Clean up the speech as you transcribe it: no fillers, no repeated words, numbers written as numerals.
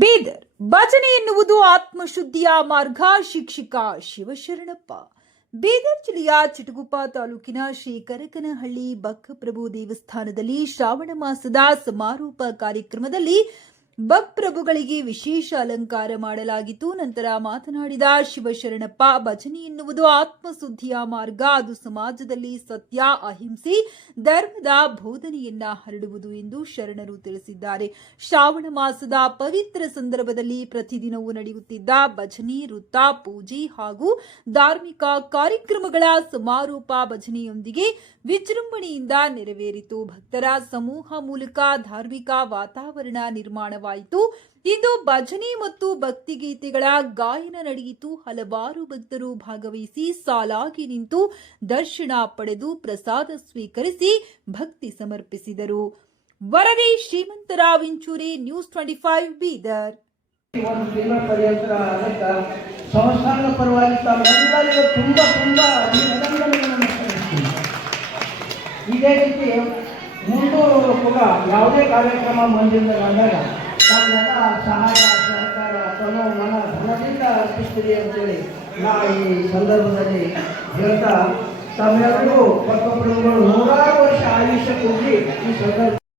ಬೀದರ್ ಭಜನೆ ಎನ್ನುವುದು ಆತ್ಮಶುದ್ಧಿಯ ಮಾರ್ಗ. ಶಿಕ್ಷಕ ಶಿವಶರಣಪ್ಪ. ಬೀದರ್ ಜಿಲ್ಲೆಯ ಚಿಟಗುಪ್ಪ ತಾಲೂಕಿನ ಶ್ರೀ ಕರಕನಹಳ್ಳಿ ಬಕ್ಕಪ್ರಭು ದೇವಸ್ಥಾನದಲ್ಲಿ ಶ್ರಾವಣ ಮಾಸದ ಸಮಾರೋಪ ಕಾರ್ಯಕ್ರಮದಲ್ಲಿ ಬಕ್ಪ್ರಭುಗಳಿಗೆ ವಿಶೇಷ ಅಲಂಕಾರ ಮಾಡಲಾಗಿತ್ತು. ನಂತರ ಮಾತನಾಡಿದ ಶಿವಶರಣಪ್ಪ, ಭಜನೆ ಎನ್ನುವುದು ಆತ್ಮಶುದ್ಧಿಯ ಮಾರ್ಗ. ಅದು ಸಮಾಜದಲ್ಲಿ ಸತ್ಯ, ಅಹಿಂಸೆ, ಧರ್ಮದ ಬೋಧನೆಯನ್ನ ಹರಡುವುದು ಎಂದು ಶರಣರು ತಿಳಿಸಿದ್ದಾರೆ. ಶ್ರಾವಣ ಮಾಸದ ಪವಿತ್ರ ಸಂದರ್ಭದಲ್ಲಿ ಪ್ರತಿದಿನವೂ ನಡೆಯುತ್ತಿದ್ದ ಭಜನೆ, ವೃತ್ತ, ಪೂಜೆ ಹಾಗೂ ಧಾರ್ಮಿಕ ಕಾರ್ಯಕ್ರಮಗಳ ಸಮಾರೋಪ ಭಜನೆಯೊಂದಿಗೆ ವಿಜೃಂಭಣೆಯಿಂದ ನೆರವೇರಿತು. ಭಕ್ತರ ಸಮೂಹ ಮೂಲಕ ಧಾರ್ಮಿಕ ವಾತಾವರಣ ನಿರ್ಮಾಣವಾಯಿತು. ಇಂದು ಭಜನೆ ಮತ್ತು ಭಕ್ತಿಗೀತೆಗಳ ಗಾಯನ ನಡೆಯಿತು. ಹಲವಾರು ಭಕ್ತರು ಭಾಗವಹಿಸಿ ಸಾಲಾಗಿ ನಿಂತು ದರ್ಶನ ಪಡೆದು ಪ್ರಸಾದ ಸ್ವೀಕರಿಸಿ ಭಕ್ತಿ ಸಮರ್ಪಿಸಿದರು. ವರದಿ ಶ್ರೀಮಂತರಾವ್ ಇಂಚೂರಿ, ನ್ಯೂಸ್ 25 ಬೀದರ್. ಸಂಸ್ಥಾನದ ಪರವಾಗಿ ತಾವೆಲ್ಲರಿಗೂ ತುಂಬಾ ಅಭಿನಂದನೆಗಳನ್ನು ಸಲ್ಲಿಸ್ತೀನಿ. ಇದೇ ರೀತಿ ಮುಂದೂರು ಕೂಡ ಯಾವುದೇ ಕಾರ್ಯಕ್ರಮ ಬಂದಿದ್ದಾಗ ತಾವೆಲ್ಲ ಸಹಾಯ ಸಹಕಾರ ತಮ್ಮ ಮನ ಧನದಿಂದ ಅರ್ಪಿಸ್ತೀರಿ ಅಂತೇಳಿ ನಾ ಈ ಸಂದರ್ಭದಲ್ಲಿ ಹೇಳ್ತಾ, ತಮ್ಮೆಲ್ಲರಿಗೂ ಬಕ್ಕಪ್ರಭುಗಳು 100 ವರ್ಷ ಆಯುಷ್ಯ ಕೂಡಿ ಈ ಸಂದರ್ಭ